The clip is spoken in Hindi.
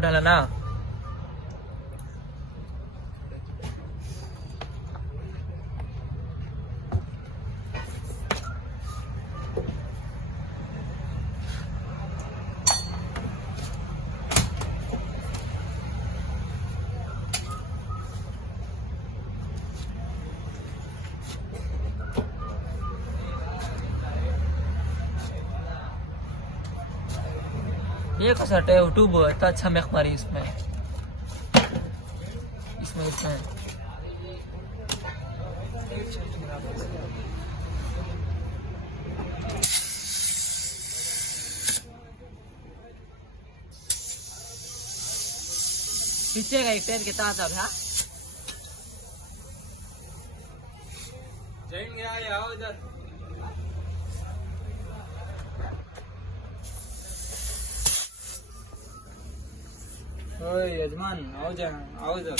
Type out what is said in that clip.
डाला ना ये कैसा ट्यूब इतना अच्छा मैक मारी इसमें इसमें इसमें पीछे का एक टायर के तार था भैया जैन गया आओ इधर ओए यजमान आओ जा आओ जा